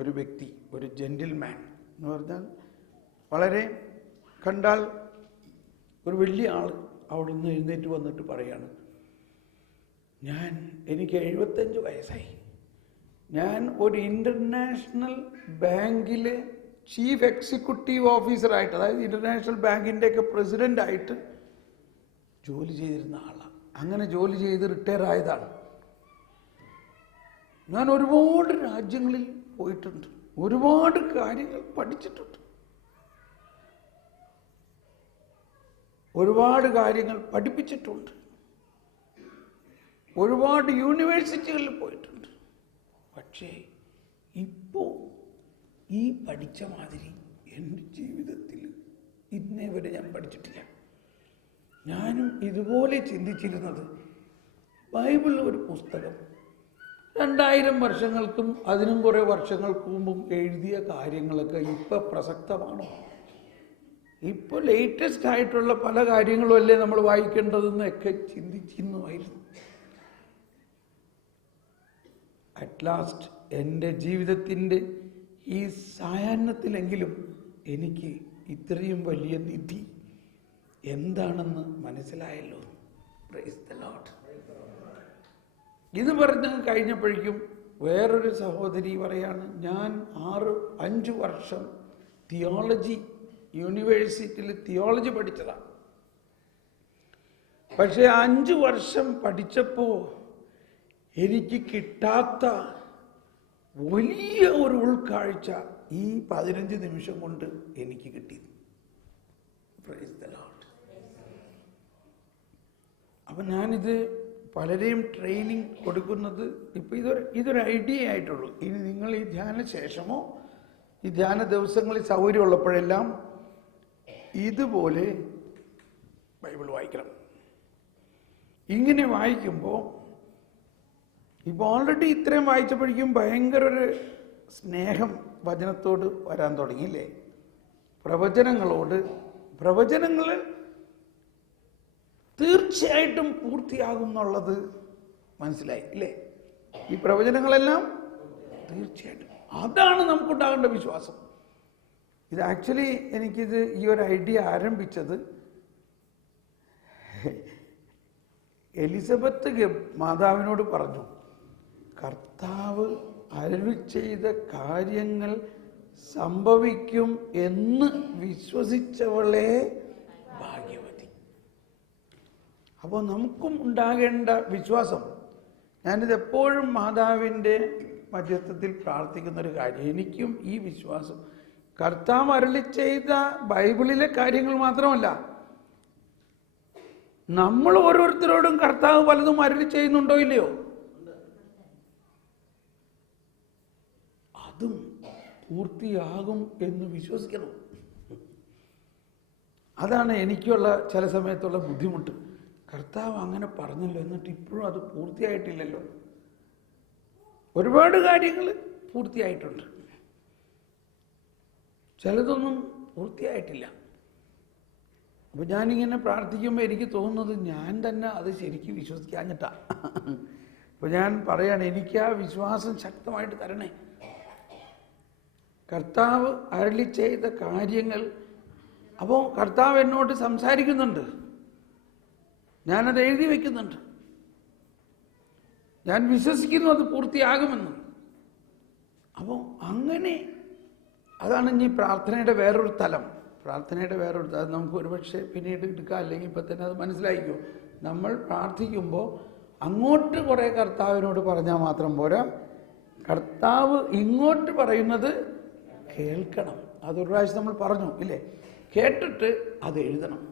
ഒരു വ്യക്തി, ഒരു ജെന്റിൽമാൻ എന്ന് പറഞ്ഞാൽ വളരെ കണ്ടാൽ ഒരു വലിയ ആൾ അവിടെ നിന്ന് എഴുന്നേറ്റ് വന്നിട്ട് പറയാണ്, എനിക്ക് 75 വയസ്സായി, ഞാൻ ഒരു ഇൻ്റർനാഷണൽ ബാങ്കിലെ ചീഫ് എക്സിക്യൂട്ടീവ് ഓഫീസറായിട്ട്, അതായത് ഇൻ്റർനാഷണൽ ബാങ്കിൻ്റെയൊക്കെ പ്രസിഡൻ്റായിട്ട് ജോലി ചെയ്തിരുന്ന ആളാണ്. അങ്ങനെ ജോലി ചെയ്ത് റിട്ടയർ ആയതാണ്. ഞാൻ ഒരുപാട് രാജ്യങ്ങളിൽ പോയിട്ടുണ്ട്, ഒരുപാട് കാര്യങ്ങൾ പഠിച്ചിട്ടുണ്ട്, ഒരുപാട് കാര്യങ്ങൾ പഠിപ്പിച്ചിട്ടുണ്ട്, ഒരുപാട് യൂണിവേഴ്സിറ്റികളിൽ പോയിട്ടുണ്ട്. പക്ഷേ ഇപ്പോൾ ഈ പഠിച്ച മാതിരി എൻ്റെ ജീവിതത്തിൽ ഇന്നേ വരെ ഞാൻ പഠിച്ചിട്ടില്ല. ഞാനും ഇതുപോലെ ചിന്തിച്ചിരുന്നത് ബൈബിളിലെ ഒരു പുസ്തകം 2000 വർഷങ്ങൾക്കും അതിനും കുറേ വർഷങ്ങൾക്ക് മുമ്പും എഴുതിയ കാര്യങ്ങളൊക്കെ ഇപ്പോൾ പ്രസക്തമാണോ? ഇപ്പോൾ ലേറ്റസ്റ്റ് ആയിട്ടുള്ള പല കാര്യങ്ങളും അല്ലേ നമ്മൾ വായിക്കേണ്ടതെന്നൊക്കെ ചിന്തിച്ചിരുന്നുമായിരുന്നു. അറ്റ് ലാസ്റ്റ് എൻ്റെ ജീവിതത്തിൻ്റെ ഈ സായാഹ്നത്തിലെങ്കിലും എനിക്ക് ഇത്രയും വലിയ നിധി എന്താണെന്ന് മനസ്സിലായല്ലോ. Praise the Lord. ഇത് പറഞ്ഞ് കഴിഞ്ഞപ്പോഴേക്കും വേറൊരു സഹോദരി പറയാണ്, ഞാൻ 5 വർഷം തിയോളജി യൂണിവേഴ്സിറ്റിയിൽ തിയോളജി പഠിച്ചതാണ്. പക്ഷെ 5 വർഷം പഠിച്ചപ്പോൾ എനിക്ക് കിട്ടാത്ത വലിയ ഒരു ഉൾക്കാഴ്ച ഈ 15 നിമിഷം കൊണ്ട് എനിക്ക് കിട്ടി. Praise the Lord. അപ്പം ഞാനിത് പലരെയും ട്രെയിനിങ് കൊടുക്കുന്നത് ഇപ്പം ഇതൊരു ഐഡിയ ആയിട്ടുള്ളൂ. ഇനി നിങ്ങൾ ഈ ധ്യാന ശേഷമോ ഈ ധ്യാന ദിവസങ്ങളിൽ സൗകര്യമുള്ളപ്പോഴെല്ലാം ഇതുപോലെ ബൈബിൾ വായിക്കണം. ഇങ്ങനെ വായിക്കുമ്പോൾ ഇപ്പോൾ ഓൾറെഡി ഇത്രയും വായിച്ചപ്പോഴേക്കും ഭയങ്കര ഒരു സ്നേഹം വചനത്തോട് വരാൻ തുടങ്ങിയില്ലേ? പ്രവചനങ്ങൾ തീർച്ചയായിട്ടും പൂർത്തിയാകും എന്നുള്ളത് മനസ്സിലായി ഇല്ലേ? ഈ പ്രവചനങ്ങളെല്ലാം തീർച്ചയായിട്ടും, അതാണ് നമുക്കുണ്ടാകേണ്ട വിശ്വാസം. ഇത് ആക്ച്വലി എനിക്കിത് ഈ ഒരു ഐഡിയ ആരംഭിച്ചത് എലിസബത്ത് മാതാവിനോട് പറഞ്ഞു, കർത്താവ് അരുളി ചെയ്ത കാര്യങ്ങൾ സംഭവിക്കും എന്ന് വിശ്വസിച്ചവളെ ഭാഗ്യവതി. അപ്പോൾ നമുക്കും ഉണ്ടാകേണ്ട വിശ്വാസം, ഞാനിത് എപ്പോഴും മാതാവിൻ്റെ മധ്യസ്ഥത്തിൽ പ്രാർത്ഥിക്കുന്നൊരു കാര്യം, എനിക്കും ഈ വിശ്വാസം, കർത്താവ് അരുളി ചെയ്ത ബൈബിളിലെ കാര്യങ്ങൾ മാത്രമല്ല, നമ്മൾ ഓരോരുത്തരോടും കർത്താവ് പലതും അരുളി ചെയ്യുന്നുണ്ടോ ഇല്ലയോ, അതും പൂർത്തിയാകും എന്ന് വിശ്വസിക്കണം. അതാണ് എനിക്കുള്ള ചില സമയത്തുള്ള ബുദ്ധിമുട്ട്. കർത്താവ് അങ്ങനെ പറഞ്ഞല്ലോ, എന്നിട്ട് ഇപ്പോഴും അത് പൂർത്തിയായിട്ടില്ലല്ലോ. ഒരുപാട് കാര്യങ്ങൾ പൂർത്തിയായിട്ടുണ്ട്, ചിലതൊന്നും പൂർത്തിയായിട്ടില്ല. അപ്പോൾ ഞാനിങ്ങനെ പ്രാർത്ഥിക്കുമ്പോൾ എനിക്ക് തോന്നുന്നത് ഞാൻ തന്നെ അത് ശരിക്കും വിശ്വസിക്കാഞ്ഞിട്ടാ. അപ്പോൾ ഞാൻ പറയാണ്, എനിക്ക് ആ വിശ്വാസം ശക്തമായിട്ട് തരണേ. കർത്താവ് അരുളി ചെയ്ത കാര്യങ്ങൾ, അപ്പോൾ കർത്താവ് എന്നോട് സംസാരിക്കുന്നുണ്ട്, ഞാനത് എഴുതി വയ്ക്കുന്നുണ്ട്, ഞാൻ വിശ്വസിക്കുന്നു അത് പൂർത്തിയാകുമെന്ന്. അപ്പോൾ അങ്ങനെ അതാണ് ഇനി പ്രാർത്ഥനയുടെ വേറൊരു തലം. അത് നമുക്ക് ഒരുപക്ഷെ പിന്നീട് എടുക്കാം, അല്ലെങ്കിൽ ഇപ്പം തന്നെ അത് മനസ്സിലായിക്കോ. നമ്മൾ പ്രാർത്ഥിക്കുമ്പോൾ അങ്ങോട്ട് കുറേ കർത്താവിനോട് പറഞ്ഞാൽ മാത്രം പോരാ, കർത്താവ് ഇങ്ങോട്ട് പറയുന്നത് കേൾക്കണം. അതൊരു പ്രാവശ്യം നമ്മൾ പറഞ്ഞു ഇല്ലേ? കേട്ടിട്ട് അത് എഴുതണം,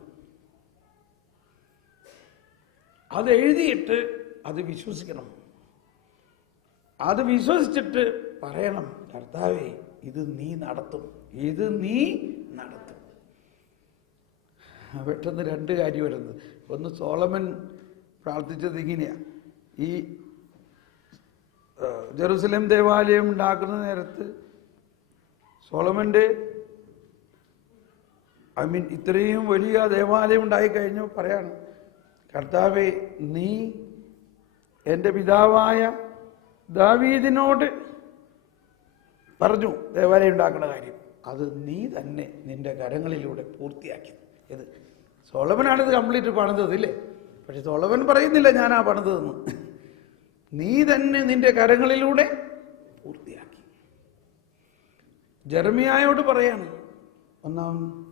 അത് എഴുതിയിട്ട് അത് വിശ്വസിക്കണം, അത് വിശ്വസിച്ചിട്ട് പറയണം, കർത്താവേ ഇത് നീ നടത്തും. പെട്ടെന്ന് 2 കാര്യം വരുന്നത്. ഒന്ന്, സോളമൻ പ്രാർത്ഥിച്ചത് ഇങ്ങനെയാണ്. ഈ ജെറുസലേം ദേവാലയം ഉണ്ടാക്കുന്ന നേരത്ത് സോളമൻ്റെ ഇത്രയും വലിയ ദേവാലയം ഉണ്ടായിക്കഴിഞ്ഞു പറയാണ്, കർത്താവേ നീ എൻ്റെ പിതാവായ ദാവീദിനോട് പറഞ്ഞു ദേവാലയം ഉണ്ടാക്കുന്ന കാര്യം. അത് നീ തന്നെ നിന്റെ കരങ്ങളിലൂടെ പൂർത്തിയാക്കി. ഇത് സോളമനാണിത് കംപ്ലീറ്റ് പണിതത് ഇല്ലേ? പക്ഷെ സോളമൻ പറയുന്നില്ല ഞാനാ പണിതതെന്ന്. നീ തന്നെ നിന്റെ കരങ്ങളിലൂടെ പൂർത്തിയാക്കി. ജെറമിയായോട് പറയാണ്,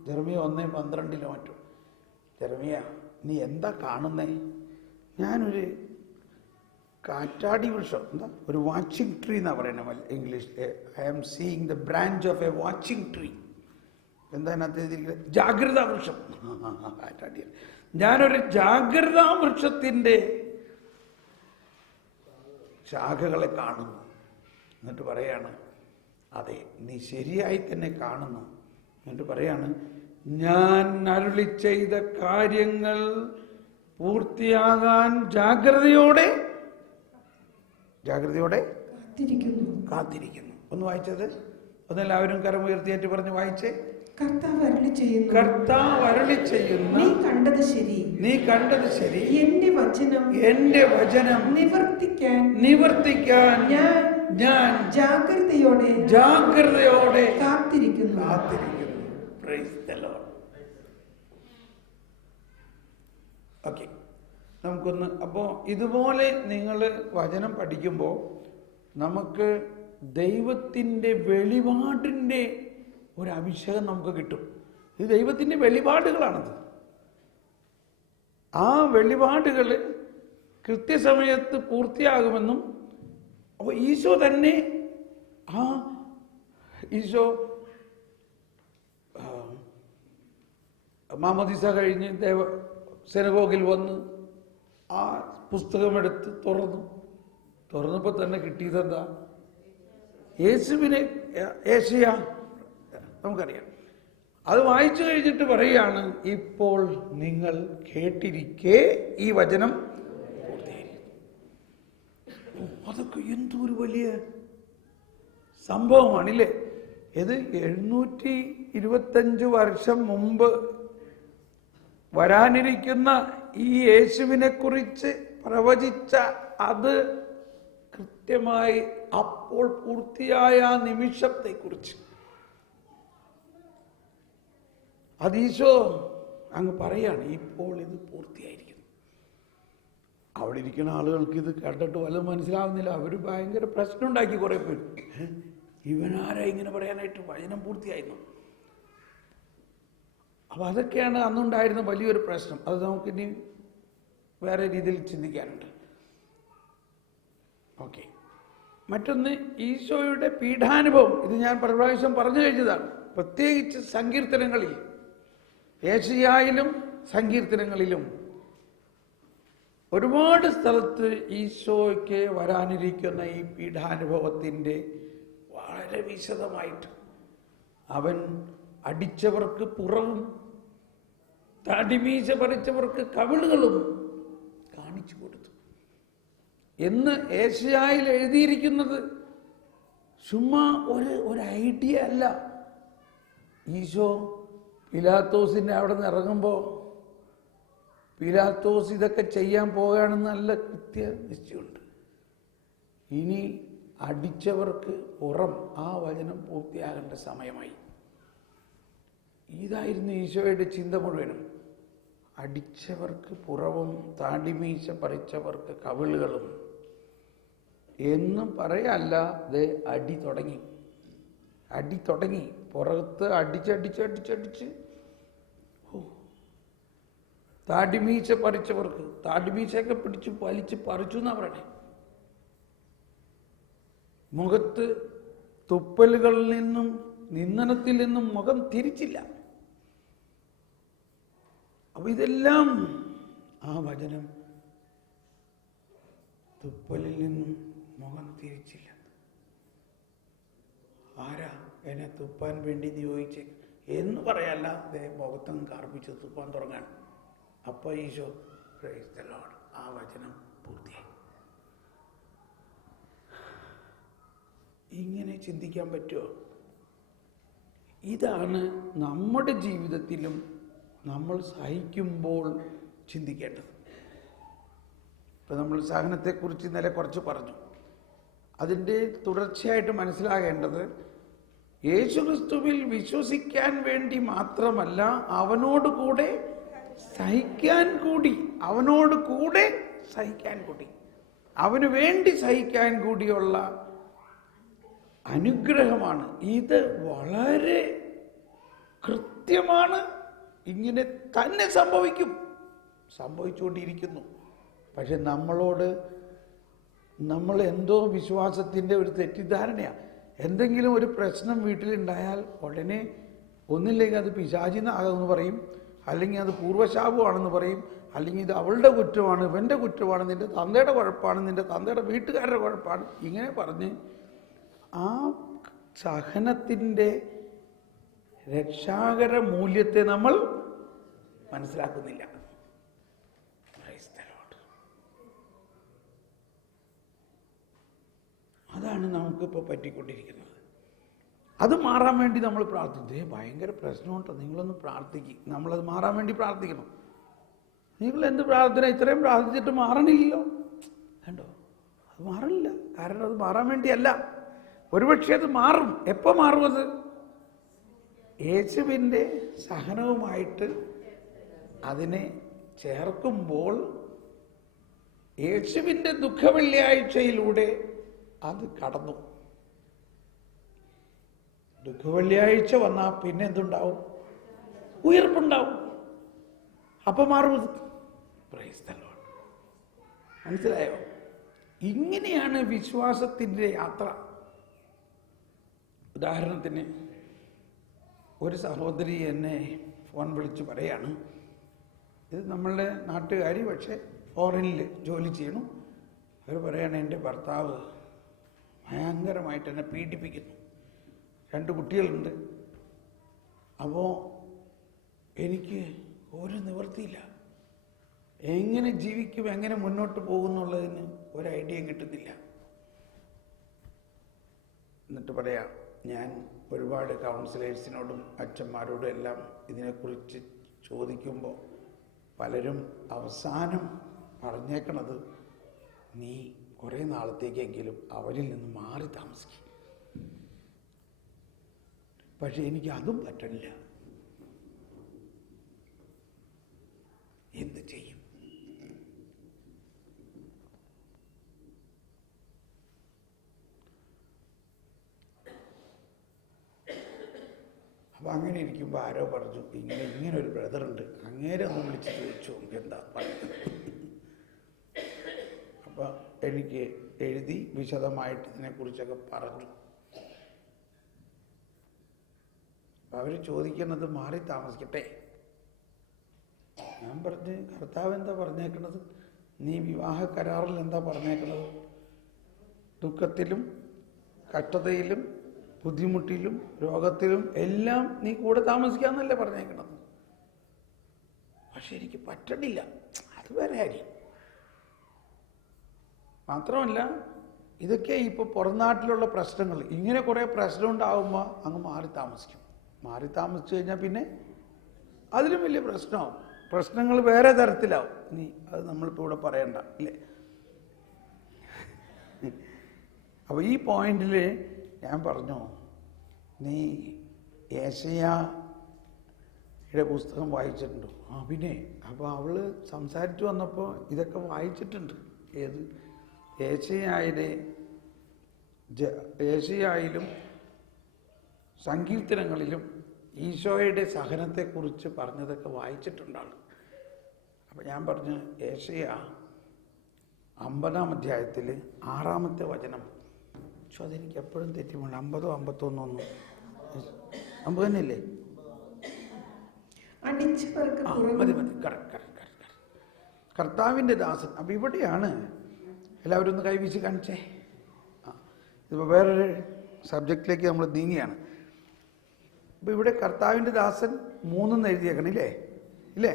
ജെറമിയ 1:12 മറ്റും, ജെറമിയ നീ എന്താ കാണുന്നേ? ഞാനൊരു കാറ്റാടി വൃക്ഷം, എന്താ ഒരു വാച്ചിങ് ട്രീ എന്നാ പറയണത് ഇംഗ്ലീഷിൽ. I am seeing the branch of a watching tree. എന്താ അതിനകത്ത് എഴുതിയിരിക്കുന്നത്? ജാഗ്രതാ വൃക്ഷം. കാറ്റാടി. ഞാനൊരു ജാഗ്രതാ വൃക്ഷത്തിൻ്റെ ശാഖകളെ കാണുന്നു. എന്നിട്ട് പറയാണ്, അതെ നീ ശരിയായി തന്നെ കാണുന്നു. എന്നിട്ട് പറയാണ്, ഞാൻ അരുളി ചെയ്ത കാര്യങ്ങൾ പൂർത്തിയാകാൻ ജാഗ്രതയോടെ കാത്തിരിക്കുന്നു. ഒന്ന് വായിച്ചത്, ഒന്നെല്ലാവരും കരമുയർത്തിയേറ്റ് പറഞ്ഞ് വായിച്ചേ. കർത്താവ് അരുളി ചെയ്യുന്നു, നീ കണ്ടത് ശരി, എന്റെ വചനം നിവർത്തിക്കാൻ ഞാൻ ജാഗ്രതയോടെ കാത്തിരിക്കുന്നു. Praise the Lord. ഓക്കെ, നമുക്കൊന്ന് അപ്പോൾ ഇതുപോലെ നിങ്ങൾ വചനം പഠിക്കുമ്പോൾ നമുക്ക് ദൈവത്തിൻ്റെ വെളിപാടിൻ്റെ ഒരു അഭിഷേകം നമുക്ക് കിട്ടും. ഇത് ദൈവത്തിൻ്റെ വെളിപാടുകളാണത്. ആ വെളിപാടുകൾ കൃത്യസമയത്ത് പൂർത്തിയാകുമെന്നും, അപ്പോൾ ഈശോ തന്നെ ഈശോ മാമോദീസ കഴിഞ്ഞ് സെനഗോഗിൽ വന്ന് ആ പുസ്തകമെടുത്ത് തുറന്നപ്പോൾ തന്നെ കിട്ടിയതെന്താ? യേശയ്യ നമുക്കറിയാം. അത് വായിച്ചു കഴിഞ്ഞിട്ട് പറയുകയാണ്, ഇപ്പോൾ നിങ്ങൾ കേട്ടിരിക്കെ ഈ വചനം പൂർത്തിയായിരിക്കും. അതൊക്കെ എന്തൊരു വലിയ സംഭവമാണില്ലേ? ഇത് 725 വർഷം മുമ്പ് വരാനിരിക്കുന്ന ഈ യേശുവിനെ കുറിച്ച് പ്രവചിച്ച അത് കൃത്യമായി അപ്പോൾ പൂർത്തിയായ നിമിഷത്തെക്കുറിച്ച് അതീശോ അങ്ങ് പറയാണ്, ഇപ്പോൾ ഇത് പൂർത്തിയായിരിക്കുന്നു. അവിടെ ഇരിക്കുന്ന ആളുകൾക്ക് ഇത് കണ്ടിട്ട് വല്ലതും മനസ്സിലാവുന്നില്ല. അവർ ഭയങ്കര പ്രശ്നം ഉണ്ടാക്കി. കുറേ പേര്, ഇവനാരാ ഇങ്ങനെ പറയാനായിട്ട്? വചനം പൂർത്തിയായിരുന്നു. അപ്പം അതൊക്കെയാണ് അന്നുണ്ടായിരുന്ന വലിയൊരു പ്രശ്നം. അത് നമുക്കിനി വേറെ രീതിയിൽ ചിന്തിക്കാനുണ്ട്. ഓക്കെ, മറ്റൊന്ന് ഈശോയുടെ പീഠാനുഭവം. ഇത് ഞാൻ പ്രാവശ്യം പറഞ്ഞു കഴിഞ്ഞതാണ്. പ്രത്യേകിച്ച് സങ്കീർത്തനങ്ങളിൽ, യേശയ്യായിലും സങ്കീർത്തനങ്ങളിലും ഒരുപാട് സ്ഥലത്ത് ഈശോയ്ക്ക് വരാനിരിക്കുന്ന ഈ പീഠാനുഭവത്തിൻ്റെ വളരെ വിശദമായിട്ട് അവൻ അടിച്ചവർക്ക് പുറവും തടിമീശ പറിച്ചവർക്ക് കവിളുകളും കാണിച്ചു കൊടുത്തു എന്ന് യേശയ്യായിൽ എഴുതിയിരിക്കുന്നത് ചുമ്മാ ഒരു ഐഡിയ അല്ല. ഈശോ പിലാത്തോസിൻ്റെ അവിടെ നിന്ന് ഇറങ്ങുമ്പോൾ പിലാത്തോസ് ഇതൊക്കെ ചെയ്യാൻ പോകുകയാണെന്ന് നല്ല കൃത്യ നിശ്ചയമുണ്ട്. ഇനി അടിച്ചവർക്ക് പുറം ആ വചനം പൂർത്തിയാകേണ്ട സമയമായി. ഇതായിരുന്നു ഈശോയുടെ ചിന്ത മുഴുവനും. അടിച്ചവർക്ക് പുറവും താടിമീശ പറിച്ചവർക്ക് കവിളുകളും എന്നും പറയല്ല. അടി തുടങ്ങി പുറത്ത് അടിച്ചടിച്ച് താടിമീശ പറിച്ചവർക്ക് താടിമീശയൊക്കെ പിടിച്ച് വലിച്ച് പറിച്ചു എന്നാ പറയണേ. മുഖത്ത് തുപ്പലുകളിൽ നിന്നും നിന്ദനത്തിൽ നിന്നും മുഖം തിരിച്ചില്ല. അപ്പൊ ഇതെല്ലാം ആ വചനം, തുപ്പലിൽ നിന്നും മുഖം തിരിച്ചില്ല. ആരാ എന്നെ തുപ്പാൻ വേണ്ടി നിയോഗിച്ച് എന്ന് പറയല്ല, മുഖത്തങ്ങ് കാർപ്പിച്ച് തുപ്പാൻ തുടങ്ങാൻ. അപ്പൊ ഈശോ പ്രൈസ് ദി ലോർഡ്, ആ വചനം പൂർത്തിയായി. ഇങ്ങനെ ചിന്തിക്കാൻ പറ്റുമോ? ഇതാണ് നമ്മുടെ ജീവിതത്തിലും നമ്മൾ സഹിക്കുമ്പോൾ ചിന്തിക്കേണ്ടത്. ഇപ്പം നമ്മൾ സഹനത്തെക്കുറിച്ച് ഇന്നലെ കുറച്ച് പറഞ്ഞു. അതിൻ്റെ തുടർച്ചയായിട്ട് മനസ്സിലാകേണ്ടത് യേശുക്രിസ്തുവിൽ വിശ്വസിക്കാൻ വേണ്ടി മാത്രമല്ല, അവനോട് കൂടെ സഹിക്കാൻ കൂടി, അവനോട് കൂടെ സഹിക്കാൻ കൂടി, അവന് വേണ്ടി സഹിക്കാൻ കൂടിയുള്ള അനുഗ്രഹമാണ് ഇത്. വളരെ കൃത്യമാണ്. ഇങ്ങനെ തന്നെ സംഭവിച്ചുകൊണ്ടിരിക്കുന്നു. പക്ഷെ നമ്മൾ എന്തോ വിശ്വാസത്തിൻ്റെ ഒരു തെറ്റിദ്ധാരണയാണ്. എന്തെങ്കിലും ഒരു പ്രശ്നം വീട്ടിലുണ്ടായാൽ ഉടനെ ഒന്നില്ലെങ്കിൽ അത് പിശാചിന്നാകുമെന്ന് പറയും, അല്ലെങ്കിൽ അത് പൂർവ്വശാപമാണെന്ന് പറയും, അല്ലെങ്കിൽ ഇത് അവളുടെ കുറ്റമാണ്, ഇവൻ്റെ കുറ്റമാണ്, നിൻ്റെ തന്തയുടെ കുഴപ്പമാണ്, നിൻ്റെ തന്തയുടെ വീട്ടുകാരുടെ കുഴപ്പമാണ്, ഇങ്ങനെ പറഞ്ഞ് ആ സഹനത്തിൻ്റെ രക്ഷാകര മൂല്യത്തെ നമ്മൾ മനസ്സിലാക്കുന്നില്ല. അതാണ് നമുക്കിപ്പോൾ പറ്റിക്കൊണ്ടിരിക്കുന്നത്. അത് മാറാൻ വേണ്ടി നമ്മൾ പ്രാർത്ഥിക്കും. ഭയങ്കര പ്രശ്നമുണ്ടോ, നിങ്ങളൊന്ന് പ്രാർത്ഥിക്കും. നമ്മളത് മാറാൻ വേണ്ടി പ്രാർത്ഥിക്കണം. നിങ്ങൾ എന്ത് പ്രാർത്ഥന, ഇത്രയും പ്രാർത്ഥിച്ചിട്ട് മാറണില്ലല്ലോ. കണ്ടോ, അത് മാറണില്ല. കാരണം അത് മാറാൻ വേണ്ടിയല്ല. ഒരുപക്ഷെ അത് മാറും. എപ്പോൾ മാറും? അത് യേശുവിൻ്റെ സഹനവുമായിട്ട് അതിനെ ചേർക്കുമ്പോൾ, യേശുവിൻ്റെ ദുഃഖവെള്ളിയാഴ്ചയിലൂടെ അത് കടന്നു. ദുഃഖവെള്ളിയാഴ്ച വന്നാൽ പിന്നെ എന്തുണ്ടാവും? ഉയർപ്പുണ്ടാവും. അപ്പം മാറും. Praise the Lord. മനസ്സിലായോ? ഇങ്ങനെയാണ് വിശ്വാസത്തിൻ്റെ യാത്ര. ഉദാഹരണത്തിന്, ഒരു സഹോദരി എന്നെ ഫോൺ വിളിച്ച് പറയാണ്, ഇത് നമ്മളുടെ നാട്ടുകാരി, പക്ഷേ ഫോറിനിൽ ജോലി ചെയ്യണു. അവർ പറയാണ്, എൻ്റെ ഭർത്താവ് ഭയങ്കരമായിട്ട് എന്നെ പീഡിപ്പിക്കുന്നു, 2 കുട്ടികളുണ്ട്. അപ്പോൾ എനിക്ക് ഒരു നിവൃത്തിയില്ല, എങ്ങനെ ജീവിക്കും, എങ്ങനെ മുന്നോട്ട് പോകുന്നുള്ളതിന് ഒരു ഐഡിയയും കിട്ടുന്നില്ല. എന്നിട്ട് പറയാം, ഞാൻ ഒരുപാട് കൗൺസിലേഴ്സിനോടും അച്ഛന്മാരോടും എല്ലാം ഇതിനെക്കുറിച്ച് ചോദിക്കുമ്പോൾ പലരും അവസാനം പറഞ്ഞേക്കണത്, നീ കുറേ നാളത്തേക്കെങ്കിലും അവരിൽ നിന്ന് മാറി താമസിക്കും. പക്ഷെ എനിക്ക് അതും പറ്റില്ല. എന്ത് ചെയ്യും? അപ്പം അങ്ങനെ ഇരിക്കുമ്പോൾ ആരോ പറഞ്ഞു, ഇങ്ങനെ ഒരു ബ്രദറുണ്ട്, അങ്ങേരെ ഒന്ന് വിളിച്ച് ചോദിച്ചു എന്താ പറയുന്നത്. അപ്പം എനിക്ക് എഴുതി വിശദമായിട്ട് ഇതിനെക്കുറിച്ചൊക്കെ പറഞ്ഞു. അപ്പം അവർ ചോദിക്കുന്നത്, മാറി താമസിക്കട്ടെ. ഞാൻ പറഞ്ഞ്, കർത്താവ് എന്താ പറഞ്ഞേക്കണത്? നീ വിവാഹ കരാറിൽ എന്താ പറഞ്ഞേക്കണത്? ദുഃഖത്തിലും കഷ്ടതയിലും ബുദ്ധിമുട്ടിലും രോഗത്തിലും എല്ലാം നീ കൂടെ താമസിക്കാന്നല്ലേ പറഞ്ഞേക്കണത്. പക്ഷെ എനിക്ക് പറ്റണില്ല. അത് വേറെ കാര്യം. മാത്രമല്ല, ഇതൊക്കെ ഇപ്പോൾ പുറം നാട്ടിലുള്ള പ്രശ്നങ്ങൾ. ഇങ്ങനെ കുറേ പ്രശ്നം ഉണ്ടാകുമ്പോൾ അങ്ങ് മാറി താമസിക്കും. മാറി താമസിച്ചു കഴിഞ്ഞാൽ പിന്നെ അതിലും വലിയ പ്രശ്നമാവും. പ്രശ്നങ്ങൾ വേറെ തരത്തിലാവും. ഇനി അത് നമ്മളിപ്പോൾ ഇവിടെ പറയണ്ട, ഇല്ലേ? അപ്പോൾ ഈ പോയിന്റിൽ ഞാൻ പറഞ്ഞു, നീ യേശയ്യായുടെ പുസ്തകം വായിച്ചിട്ടുണ്ടോ? പിന്നെ അപ്പോൾ അവൾ സംസാരിച്ചു വന്നപ്പോൾ ഇതൊക്കെ വായിച്ചിട്ടുണ്ട്. ഏത്? യേശയ്യായിലും സങ്കീർത്തനങ്ങളിലും ഈശോയുടെ സഹനത്തെക്കുറിച്ച് പറഞ്ഞതൊക്കെ വായിച്ചിട്ടുണ്ടാണ്. അപ്പം ഞാൻ പറഞ്ഞു, യേശയ്യാ 50-ാം അധ്യായത്തിൽ 6-ാമത്തെ വചനം. പക്ഷെ അതെനിക്ക് എപ്പോഴും തെറ്റിപ്പോണ്ട്. 50 51 50 തന്നെയല്ലേ? മതി. കർത്താവിൻ്റെ ദാസൻ. അപ്പം ഇവിടെയാണ്. എല്ലാവരും ഒന്ന് കൈവീശി കാണിച്ചേ. ഇതിപ്പോൾ വേറൊരു സബ്ജക്റ്റിലേക്ക് നമ്മൾ നീങ്ങിയാണ്. അപ്പം ഇവിടെ കർത്താവിൻ്റെ ദാസൻ 3 എഴുതിയേക്കണം, ഇല്ലേ?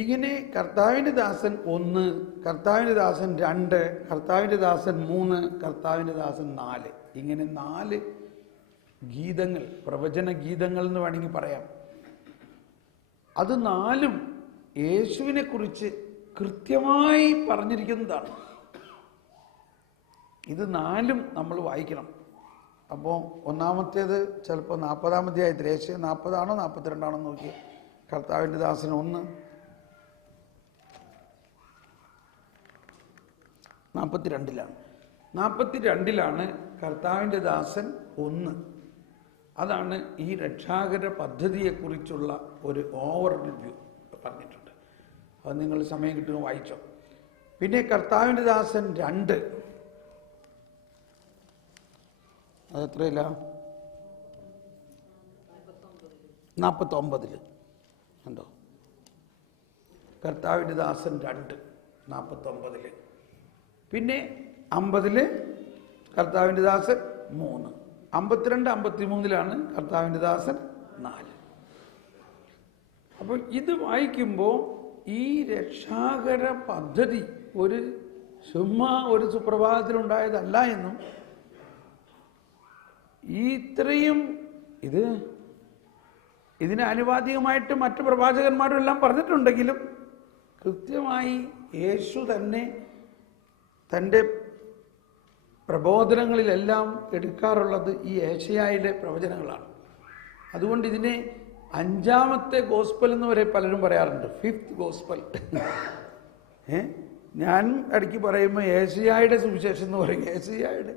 ഇങ്ങനെ കർത്താവിൻ്റെ ദാസൻ 1, കർത്താവിൻ്റെ ദാസൻ 2, കർത്താവിൻ്റെ ദാസൻ 3, കർത്താവിൻ്റെ ദാസൻ 4. ഇങ്ങനെ 4 ഗീതങ്ങൾ, പ്രവചന ഗീതങ്ങൾ എന്ന് വേണമെങ്കിൽ പറയാം. അത് 4ഉം യേശുവിനെ കുറിച്ച് കൃത്യമായി പറഞ്ഞിരിക്കുന്നതാണ്. ഇത് 4ഉം നമ്മൾ വായിക്കണം. അപ്പോൾ ഒന്നാമത്തേത് ചിലപ്പോൾ 40-ാം അധ്യായത്തിൽ, ഏഷ്യ 40 42 നോക്കി. കർത്താവിൻ്റെ ദാസൻ 1 42 42 കർത്താവിൻ്റെ ദാസൻ 1. അതാണ് ഈ രക്ഷാകര പദ്ധതിയെക്കുറിച്ചുള്ള ഒരു ഓവർവ്യൂ പറഞ്ഞിട്ടുണ്ട്. അത് നിങ്ങൾ സമയം കിട്ടുമ്പോൾ വായിച്ചോ. പിന്നെ കർത്താവിൻ്റെ ദാസൻ 2, അതെത്രയില്ല? 49 ഉണ്ടോ? കർത്താവിൻ്റെ ദാസൻ 2 49. പിന്നെ 50 കർത്താവിൻ്റെ ദാസൻ 3. 52 53 കർത്താവിൻ്റെ ദാസൻ 4. അപ്പോൾ ഇത് വായിക്കുമ്പോൾ ഈ രക്ഷാകര പദ്ധതി ചുമ്മാ ഒരു സുപ്രഭാതത്തിലുണ്ടായതല്ല എന്നും, ഇത്രയും ഇതിന് ആനുപാതികമായിട്ട് മറ്റു പ്രവാചകന്മാരും എല്ലാം പറഞ്ഞിട്ടുണ്ടെങ്കിലും കൃത്യമായി യേശു തന്നെ തൻ്റെ പ്രബോധനങ്ങളിലെല്ലാം എടുക്കാറുള്ളത് ഈ ഏശയ്യായുടെ പ്രവചനങ്ങളാണ്. അതുകൊണ്ട് ഇതിനെ 5-ാമത്തെ ഗോസ്പൽ എന്ന് വരെ പലരും പറയാറുണ്ട്, 5th ഗോസ്പൽ. ഞാൻ ഇടയ്ക്ക് പറയുമ്പോൾ ഏശയ്യായുടെ സുവിശേഷം എന്ന് പറയും, ഏശയ്യായുടെ.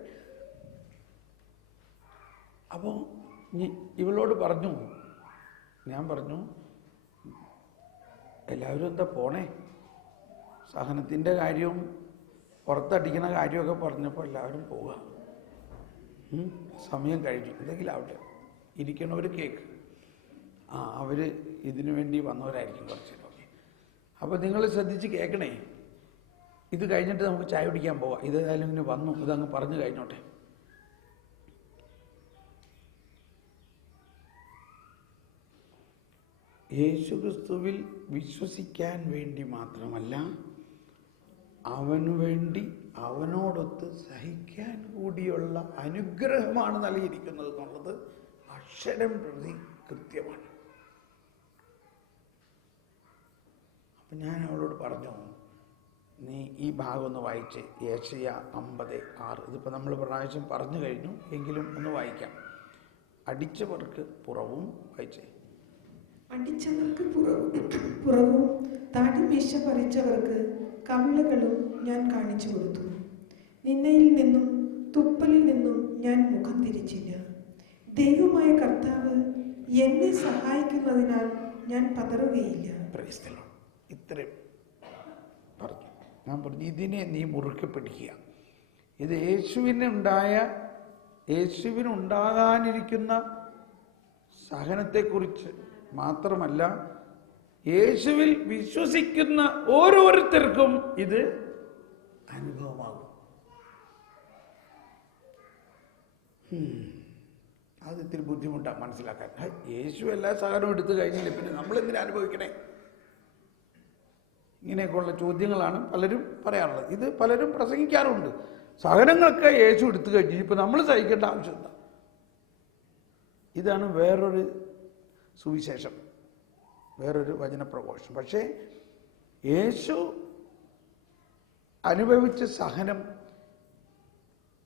അപ്പോൾ ഇവളോട് ഞാൻ പറഞ്ഞു എല്ലാവരും എന്താ പോണേ, സഹനത്തിൻ്റെ കാര്യവും പുറത്തടിക്കുന്ന കാര്യമൊക്കെ പറഞ്ഞപ്പോൾ എല്ലാവരും പോവുക, സമയം കഴിഞ്ഞു, എന്തെങ്കിലും ആവട്ടെ, ഇരിക്കണവർ കേക്ക്. അവർ ഇതിനു വേണ്ടി വന്നവരായിരിക്കും കുറച്ചൊക്കെ. അപ്പോൾ നിങ്ങൾ ശ്രദ്ധിച്ച് കേൾക്കണേ. ഇത് കഴിഞ്ഞിട്ട് നമുക്ക് ചായ കുടിക്കാൻ പോവാം. ഇതേതായാലും ഇങ്ങനെ വന്നു, ഇതങ്ങ് പറഞ്ഞു കഴിഞ്ഞോട്ടെ. യേശുക്രിസ്തുവിൽ വിശ്വസിക്കാൻ വേണ്ടി മാത്രമല്ല, അവനു വേണ്ടി അവനോടൊത്ത് സഹിക്കാൻ കൂടിയുള്ള അനുഗ്രഹമാണ് നൽകിയിരിക്കുന്നത് എന്നുള്ളത് അക്ഷരം പ്രതി കൃത്യമാണ്. അപ്പം ഞാൻ അവളോട് പറഞ്ഞു, നീ ഈ ഭാഗം ഒന്ന് വായിച്ച്, ഏശയ്യാ 50:6. ഇതിപ്പോൾ നമ്മൾ പ്രാവശ്യം പറഞ്ഞു കഴിഞ്ഞു, എങ്കിലും ഒന്ന് വായിക്കാം. അടിച്ചവർക്ക് പുറവും വായിച്ചേ. അടിച്ചവർക്ക് പുറവും താടിമീശ പറിച്ചവർക്ക് കവിളുകളും ഞാൻ കാണിച്ചു കൊടുത്തു. നിന്നയിൽ നിന്നും തുപ്പലിൽ നിന്നും ഞാൻ മുഖം തിരിച്ചില്ല. ദൈവമായ കർത്താവ് എന്നെ സഹായിക്കുന്നതിനാൽ ഞാൻ പതറുകയില്ല. ഇത്രയും പറഞ്ഞു. ഞാൻ പറഞ്ഞു, ഇതിനെ നീ മുറുക്കെ പിടിക്കുക. ഇത് യേശുവിനുണ്ടാകാനിരിക്കുന്ന സഹനത്തെക്കുറിച്ച് മാത്രമല്ല, യേശുവിൽ വിശ്വസിക്കുന്ന ഓരോരുത്തർക്കും ഇത് അനുഭവമാകും. അത് ഇത്തിരി ബുദ്ധിമുട്ടാണ് മനസ്സിലാക്കാൻ. യേശു എല്ലാ സഹനവും എടുത്തു കഴിഞ്ഞില്ലേ, പിന്നെ നമ്മളെന്തിനാ അനുഭവിക്കണേ? ഇങ്ങനെയൊക്കെയുള്ള ചോദ്യങ്ങളാണ് പലരും പറയാറുള്ളത്. ഇത് പലരും പ്രസംഗിക്കാറുണ്ട്. സഹനങ്ങളൊക്കെ യേശു എടുത്തു കഴിഞ്ഞു, ഇപ്പം നമ്മൾ സഹിക്കേണ്ട ആവശ്യമില്ല. ഇതാണ് വേറൊരു സുവിശേഷം, വേറൊരു വചനപ്രഘോഷം. പക്ഷേ യേശു അനുഭവിച്ച സഹനം,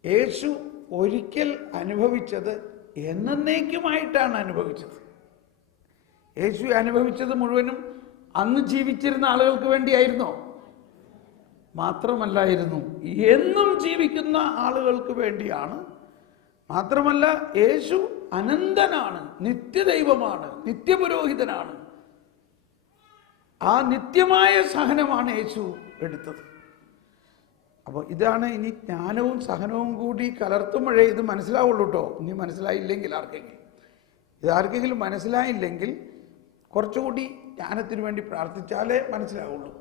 യേശു ഒരിക്കൽ അനുഭവിച്ചത് എന്നേക്കുമായിട്ടാണ് അനുഭവിച്ചത്. യേശു അനുഭവിച്ചത് മുഴുവനും അന്ന് ജീവിച്ചിരുന്ന ആളുകൾക്ക് വേണ്ടിയായിരുന്നോ? മാത്രമല്ലായിരുന്നു, എന്നും ജീവിക്കുന്ന ആളുകൾക്ക് വേണ്ടിയാണ്. മാത്രമല്ല, യേശു അനന്തനാണ്, നിത്യദൈവമാണ്, നിത്യപുരോഹിതനാണ്. ആ നിത്യമായ സഹനമാണ് യേശു എടുത്തത്. അപ്പോൾ ഇതാണ് ഇനി ജ്ഞാനവും സഹനവും കൂടി കലർത്തുമ്പോഴേ ഇത് മനസ്സിലാവുള്ളൂ കേട്ടോ. ഇനി മനസ്സിലായില്ലെങ്കിൽ ആർക്കെങ്കിലും മനസ്സിലായില്ലെങ്കിൽ കുറച്ചുകൂടി ജ്ഞാനത്തിന് വേണ്ടി പ്രാർത്ഥിച്ചാലേ മനസ്സിലാവുള്ളൂ.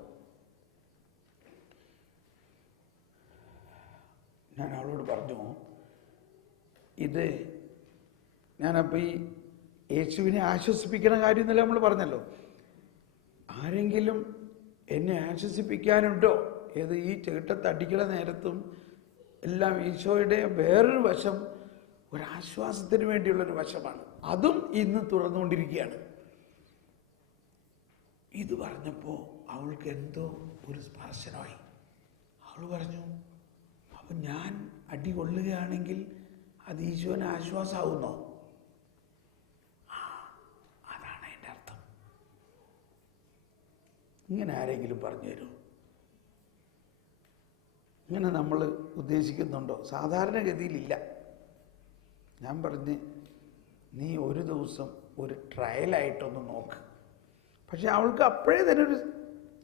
ഞാൻ അവളോട് പറഞ്ഞു, ഇത് ഞാനപ്പോൾ ഈ യേശുവിനെ ആശ്വസിപ്പിക്കുന്ന കാര്യം എന്നല്ല നമ്മൾ പറഞ്ഞല്ലോ. ആരെങ്കിലും എന്നെ ആശ്വസിപ്പിക്കാനുണ്ടോ? ഏത് ഈ ചേട്ടത്തടിക്കണ നേരത്തും എല്ലാം ഈശോയുടെ വേറൊരു വശം ഒരാശ്വാസത്തിന് വേണ്ടിയുള്ളൊരു വശമാണ്. അതും ഇന്ന് തുറന്നുകൊണ്ടിരിക്കുകയാണ്. ഇത് പറഞ്ഞപ്പോൾ അവൾക്ക് എന്തോ ഒരു സ്പർശനമായി. അവൾ പറഞ്ഞു, അപ്പം ഞാൻ അടി കൊള്ളുകയാണെങ്കിൽ അത് ഈശോന് ആശ്വാസമാകുന്നോ? അതാണ് അതിൻ്റെ അർത്ഥം. ഇങ്ങനെ ആരെങ്കിലും പറഞ്ഞു തരുമോ? ഇങ്ങനെ നമ്മൾ ഉദ്ദേശിക്കുന്നുണ്ടോ? സാധാരണഗതിയിലില്ല. ഞാൻ പറഞ്ഞ് നീ ഒരു ദിവസം ഒരു ട്രയലായിട്ടൊന്ന് നോക്ക്. പക്ഷെ അവൾക്ക് അപ്പോഴേ തന്നെ ഒരു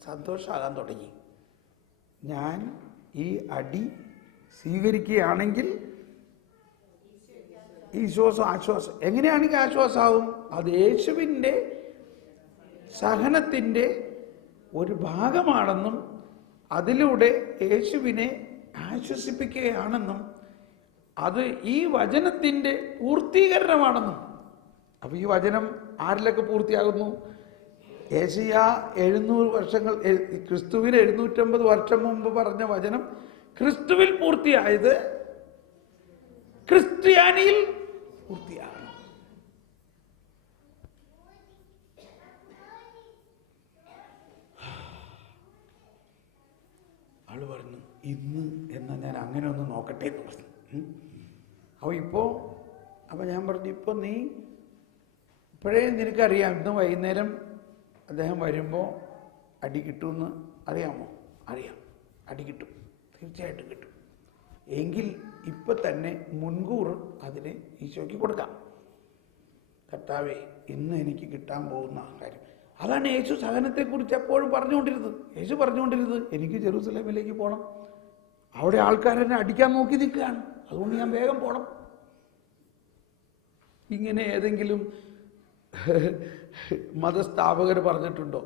സന്തോഷമാകാൻ തുടങ്ങി. ഞാൻ ഈ അടി സ്വീകരിക്കുകയാണെങ്കിൽ ഈശോസം ആശ്വാസം. എങ്ങനെയാണെങ്കിൽ ആശ്വാസമാവും? അത് യേശുവിൻ്റെ സഹനത്തിൻ്റെ ഒരു ഭാഗമാണെന്നും അതിലൂടെ യേശുവിനെ ആശ്വസിപ്പിക്കുകയാണെന്നും അത് ഈ വചനത്തിൻ്റെ പൂർത്തീകരണമാണെന്നും. അപ്പോൾ ഈ വചനം ആരിലൊക്കെ പൂർത്തിയാകുന്നു? യെശയ്യാ 700 വർഷങ്ങൾ, ക്രിസ്തുവിന് 750 വർഷം മുമ്പ് പറഞ്ഞ വചനം ക്രിസ്തുവിൽ പൂർത്തിയായത് ക്രിസ്ത്യാനിയിൽ പൂർത്തിയാകണം. ആള് പറഞ്ഞു ഇന്ന് എന്നാൽ ഞാൻ അങ്ങനെ ഒന്ന് നോക്കട്ടെ എന്ന് പറഞ്ഞു. അപ്പോൾ ഞാൻ പറഞ്ഞു ഇപ്പോൾ നീ ഇപ്പോഴേ നിനക്കറിയാം ഇന്ന് വൈകുന്നേരം അദ്ദേഹം വരുമ്പോൾ അടി കിട്ടുമെന്ന് അറിയാമോ? അറിയാം, അടി കിട്ടും, തീർച്ചയായിട്ടും കിട്ടും. എങ്കിൽ ഇപ്പം തന്നെ മുൻകൂർ അതിന് ഈശോയ്ക്ക് കൊടുക്കാം. കർത്താവേ, ഇന്ന് എനിക്ക് കിട്ടാൻ പോകുന്ന കാര്യം അതാണ്. യേശു സഹനത്തെക്കുറിച്ച് എപ്പോഴും പറഞ്ഞുകൊണ്ടിരുന്നത്. യേശു പറഞ്ഞുകൊണ്ടിരുന്നത് എനിക്ക് ജെറൂസലേമിലേക്ക് പോകണം, അവിടെ ആൾക്കാരെന്നെ അടിക്കാൻ നോക്കി നിൽക്കുകയാണ്, അതുകൊണ്ട് ഞാൻ വേഗം പോകണം. ഇങ്ങനെ ഏതെങ്കിലും മതസ്ഥാപകർ പറഞ്ഞിട്ടുണ്ടോ?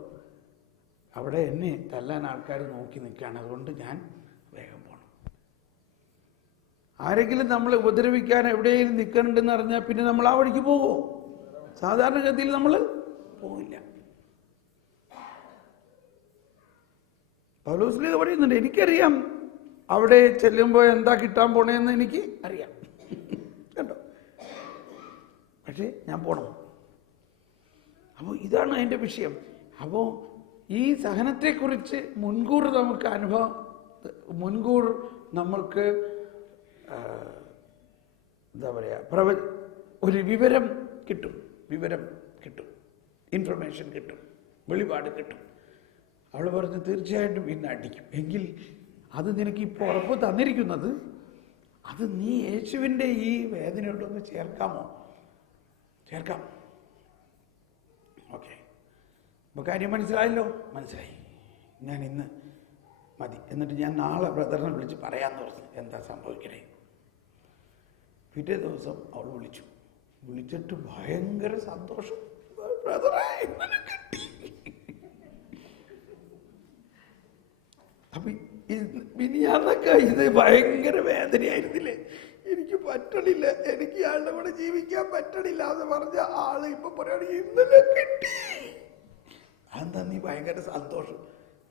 അവിടെ എന്നെ തല്ലാൻ ആൾക്കാർ നോക്കി നിൽക്കുകയാണ്, അതുകൊണ്ട് ഞാൻ വേഗം പോകണം. ആരെങ്കിലും നമ്മളെ ഉപദ്രവിക്കാൻ എവിടെയെങ്കിലും നിൽക്കുന്നുണ്ടെന്ന് അറിഞ്ഞാൽ പിന്നെ നമ്മൾ ആ വഴിക്ക് പോകുമോ? സാധാരണഗതിയിൽ നമ്മൾ പോകില്ല. പൗലോസ് പറയുന്നുണ്ട്, എനിക്കറിയാം അവിടെ ചെല്ലുമ്പോൾ എന്താ കിട്ടാൻ പോണേന്ന് എനിക്ക് അറിയാം കേട്ടോ, പക്ഷേ ഞാൻ പോണം. അപ്പോൾ ഇതാണ് അതിൻ്റെ വിഷയം. അപ്പോൾ ഈ സഹനത്തെക്കുറിച്ച് മുൻകൂർ നമുക്ക് മുൻകൂർ നമ്മൾക്ക് എന്താ പറയുക, ഒരു വിവരം കിട്ടും, ഇൻഫർമേഷൻ കിട്ടും, വെളിപാട് കിട്ടും. അവൾ പറഞ്ഞ് തീർച്ചയായിട്ടും ഇന്ന് അടിക്കും. എങ്കിൽ അത് നിനക്കിപ്പോൾ ഉറപ്പ് തന്നിരിക്കുന്നത് അത് നീ യേശുവിൻ്റെ ഈ വേദനയോടൊന്ന് ചേർക്കാമോ? ചേർക്കാം. ഓക്കെ, അപ്പോൾ കാര്യം മനസ്സിലായല്ലോ? മനസ്സിലായി. ഞാൻ ഇന്ന് മതി, എന്നിട്ട് ഞാൻ നാളെ ബ്രദറിനെ വിളിച്ച് പറയാമെന്ന് പറഞ്ഞു എന്താ സംഭവിക്കണേ. പിറ്റേ ദിവസം അവൾ വിളിച്ചിട്ട് ഭയങ്കര സന്തോഷം, ബ്രദറെ ഇന്നലെ കിട്ടി. അപ്പം മിനിയാന്നൊക്കെ ഇത് ഭയങ്കര വേദനയായിരുന്നില്ലേ, എനിക്ക് പറ്റണില്ല, എനിക്ക് ആളുടെ കൂടെ ജീവിക്കാൻ പറ്റണില്ല എന്ന് പറഞ്ഞ ആള് ഇപ്പൊ പറയുകയാണെങ്കിൽ ഇന്നലെ കിട്ടി. അതെന്താ നീ ഭയങ്കര സന്തോഷം?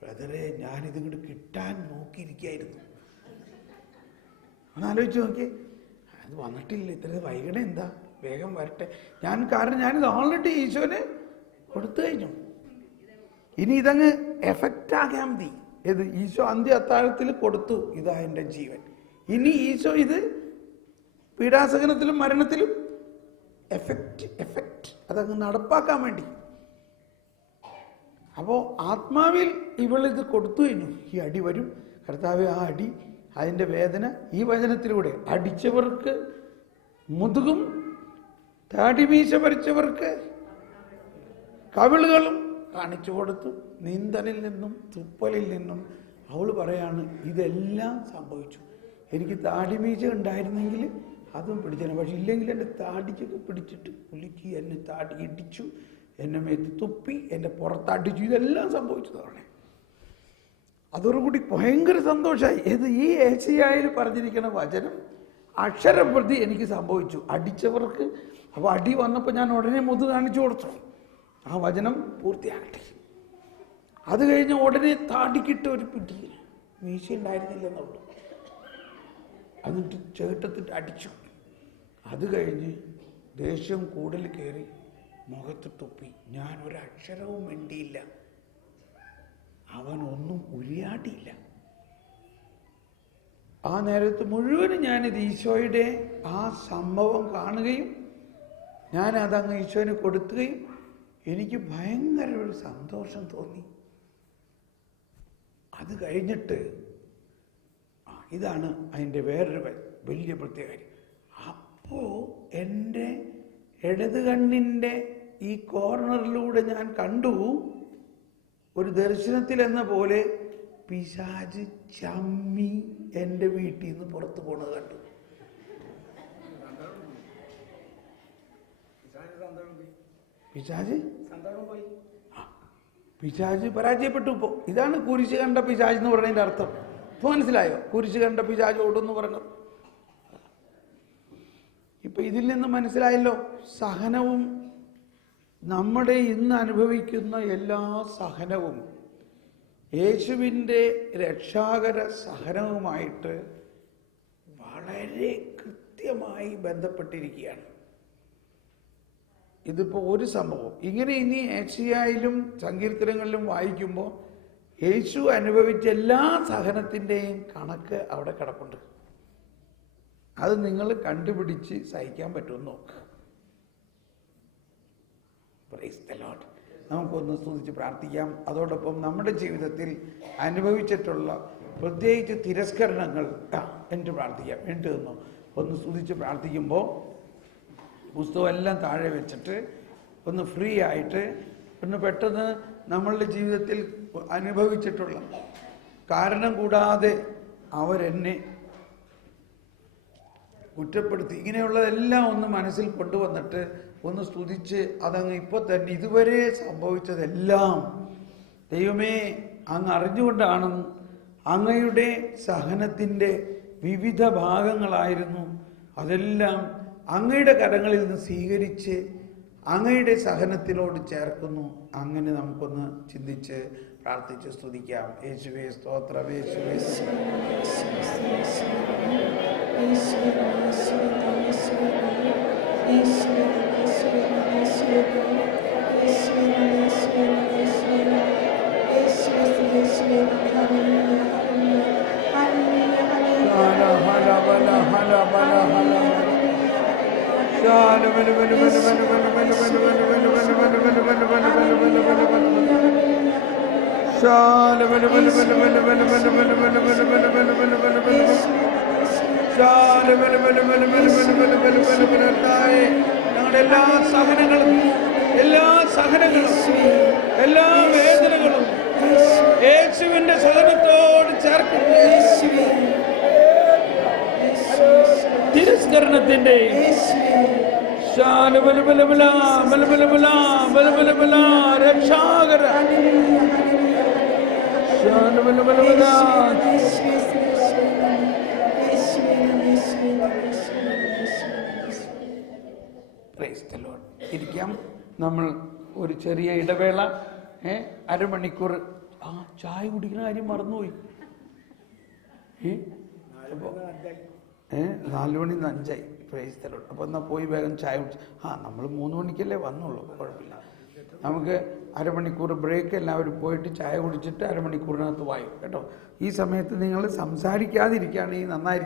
ബ്രദറെ, ഞാനിതിങ്ങോട്ട് കിട്ടാൻ നോക്കിയിരിക്കുകയായിരുന്നു. ഒന്ന് ആലോചിച്ച് നോക്കി, അത് വന്നിട്ടില്ല, ഇത്ര വൈകണേ എന്താ, വേഗം വരട്ടെ. കാരണം ഞാനിത് ഓൾറെഡി ഈശോന് കൊടുത്തു കഴിഞ്ഞു. ഇനി ഇതങ്ങ് എഫക്റ്റ് ആകാൻ മതി. ഇത് ഈശോ അന്ത്യ അത്താഴത്തിൽ കൊടുത്തു, ഇതാ എൻ്റെ ജീവൻ. ഇനി ഈശോ ഇത് പീഡാസഹനത്തിലും മരണത്തിലും എഫക്റ്റ് അതങ്ങ് നടപ്പാക്കാൻ വേണ്ടി. അപ്പോൾ ആത്മാവിൽ ഇവളിത് കൊടുത്തു കഴിഞ്ഞു. ഈ അടി വരും, കർത്താവേ, ആ അടി, അതിൻ്റെ വേദന ഈ വചനത്തിലൂടെ അടിച്ചവർക്ക് മുതുകും, താടിമീശ പറിച്ചവർക്ക് കവിളുകളും കാണിച്ചു കൊടുത്തു. നീന്തലിൽ നിന്നും തുപ്പലിൽ നിന്നും അവൾ പറയാണ് ഇതെല്ലാം സംഭവിച്ചു. എനിക്ക് താടിമീശ ഉണ്ടായിരുന്നെങ്കിൽ അതും പിടിച്ചേനെ, പക്ഷെ ഇല്ലെങ്കിൽ എൻ്റെ താടിക്കൊക്കെ പിടിച്ചിട്ട് കുലുക്കി, എന്നെ താടി ഇടിച്ചു, എന്നെ മേത്ത് തുപ്പി, എൻ്റെ പുറത്തടിച്ചു, ഇതെല്ലാം സംഭവിച്ചതാണ്. അതോടുകൂടി ഭയങ്കര സന്തോഷമായി. ഈ യേശയ്യായിൽ പറഞ്ഞിരിക്കുന്ന വചനം അക്ഷരം പ്രതി എനിക്ക് സംഭവിച്ചു. അടിച്ചവർക്ക് അപ്പോൾ അടി വന്നപ്പോൾ ഞാൻ ഉടനെ മുതു കാണിച്ചു കൊടുത്തു, ആ വചനം പൂർത്തിയാകട്ടെ. അത് കഴിഞ്ഞ് ഉടനെ താടിക്കിട്ട് ഒരു പിടി, മീശ ഉണ്ടായിരുന്നില്ലെന്നുള്ളൂ, എന്നിട്ട് ചേട്ടത്തിട്ട് അടിച്ചു. അത് കഴിഞ്ഞ് ദേഷ്യം കൂടുതൽ കയറി മുഖത്ത് തുപ്പി. ഞാൻ ഒരക്ഷരവും മിണ്ടിയില്ല, അവനൊന്നും ഉരിയാടിയില്ല. ആ നേരത്ത് മുഴുവനും ഞാനിത് ഈശോയുടെ ആ സംഭവം കാണുകയും ഞാനതങ്ങ് ഈശോന് കൊടുക്കുകയും എനിക്ക് ഭയങ്കര ഒരു സന്തോഷം തോന്നി. അത് കഴിഞ്ഞിട്ട് ഇതാണ് അതിൻ്റെ വേറൊരു വലിയ പ്രത്യേക കാര്യം. അപ്പോൾ എൻ്റെ ഇടത് കണ്ണിൻ്റെ ഈ കോർണറിലൂടെ ഞാൻ കണ്ടു, ഒരു ദർശനത്തിൽ എന്ന പോലെ പിശാച് ചമ്മി എൻ്റെ വീട്ടിൽ നിന്ന് പുറത്തു പോണത് കണ്ടു. പിശാച് പരാജയപ്പെട്ടു. ഇപ്പോൾ ഇതാണ് കുരിശ് കണ്ട പിശാച് എന്ന് പറയുന്നതിൻ്റെ അർത്ഥം. ഇപ്പോൾ മനസ്സിലായോ? കുരിശ് കണ്ട പിശാച് ഓടുന്നു പറയുന്നത്. ഇപ്പൊ ഇതിൽ നിന്ന് മനസ്സിലായല്ലോ, സഹനവും നമ്മുടെ ഇന്ന് അനുഭവിക്കുന്ന എല്ലാ സഹനവും യേശുവിൻ്റെ രക്ഷാകര സഹനവുമായിട്ട് വളരെ കൃത്യമായി ബന്ധപ്പെട്ടിരിക്കുകയാണ്. ഇതിപ്പോൾ ഒരു സംഭവം ഇങ്ങനെ ഇനി ഏഷ്യായിലും സങ്കീർത്തനങ്ങളിലും വായിക്കുമ്പോൾ യേശു അനുഭവിച്ച എല്ലാ സഹനത്തിൻ്റെയും കണക്ക് അവിടെ കിടപ്പുണ്ട്. അത് നിങ്ങൾ കണ്ടുപിടിച്ച് സഹിക്കാൻ പറ്റുമെന്ന് നോക്ക്. Praise the Lord. നമുക്കൊന്ന് സ്തുതിച്ച് പ്രാർത്ഥിക്കാം. അതോടൊപ്പം നമ്മുടെ ജീവിതത്തിൽ അനുഭവിച്ചിട്ടുള്ള പ്രത്യേകിച്ച് തിരസ്കരണങ്ങൾ എന്നിട്ട് പ്രാർത്ഥിക്കാം. എന്നിട്ട് ഒന്ന് സ്തുതിച്ച് പ്രാർത്ഥിക്കുമ്പോൾ പുസ്തകം എല്ലാം താഴെ വെച്ചിട്ട് ഒന്ന് ഫ്രീ ആയിട്ട് ഒന്ന് പെട്ടെന്ന് നമ്മളുടെ ജീവിതത്തിൽ അനുഭവിച്ചിട്ടുള്ള കാരണം കൂടാതെ അവരെന്നെ കുറ്റപ്പെടുത്തി ഇങ്ങനെയുള്ളതെല്ലാം ഒന്ന് മനസ്സിൽ കൊണ്ടുവന്നിട്ട് ഒന്ന് സ്തുതിച്ച് അതങ്ങ് ഇപ്പോൾ തന്നെ ഇതുവരെ സംഭവിച്ചതെല്ലാം ദൈവമേ അങ്ങ് അറിഞ്ഞുകൊണ്ടാണ്, അങ്ങയുടെ സഹനത്തിൻ്റെ വിവിധ ഭാഗങ്ങളായിരുന്നു, അതെല്ലാം അങ്ങയുടെ കരങ്ങളിൽ നിന്ന് സ്വീകരിച്ച് അങ്ങയുടെ സഹനത്തിനോട് ചേർക്കുന്നു. അങ്ങനെ നമുക്കൊന്ന് ചിന്തിച്ച് പ്രാർത്ഥിച്ച് സ്തുതിക്കാം. യേശുവേ സ്തോത്രം, യേശുവേ ഞങ്ങളുടെ എല്ലാ സഹനങ്ങളും എല്ലാ വേദനകളും യേശുവിന്റെ സഹനത്തോട് ചേർക്കുന്നു. തിരസ്കരണത്തിന്റെ രക്ഷാകര ഇരിക്കാം. നമ്മൾ ഒരു ചെറിയ ഇടവേള, അരമണിക്കൂർ. ചായ കുടിക്കുന്ന കാര്യം മറന്നുപോയി. 4 മണി 5 പ്രൈസ് ദി ലോർഡ്. അപ്പോൾ എന്നാൽ പോയി വേഗം ചായ കുടിച്ച് നമ്മൾ 3 മണിക്കല്ലേ വന്നുള്ളൂ, കുഴപ്പമില്ല. നമുക്ക് അരമണിക്കൂർ ബ്രേക്ക്, എല്ലാവരും പോയിട്ട് ചായ കുടിച്ചിട്ട് അരമണിക്കൂറിനകത്ത് വായും കേട്ടോ. ഈ സമയത്ത് നിങ്ങൾ സംസാരിക്കാതിരിക്കുകയാണെങ്കിൽ നന്നായിരിക്കും.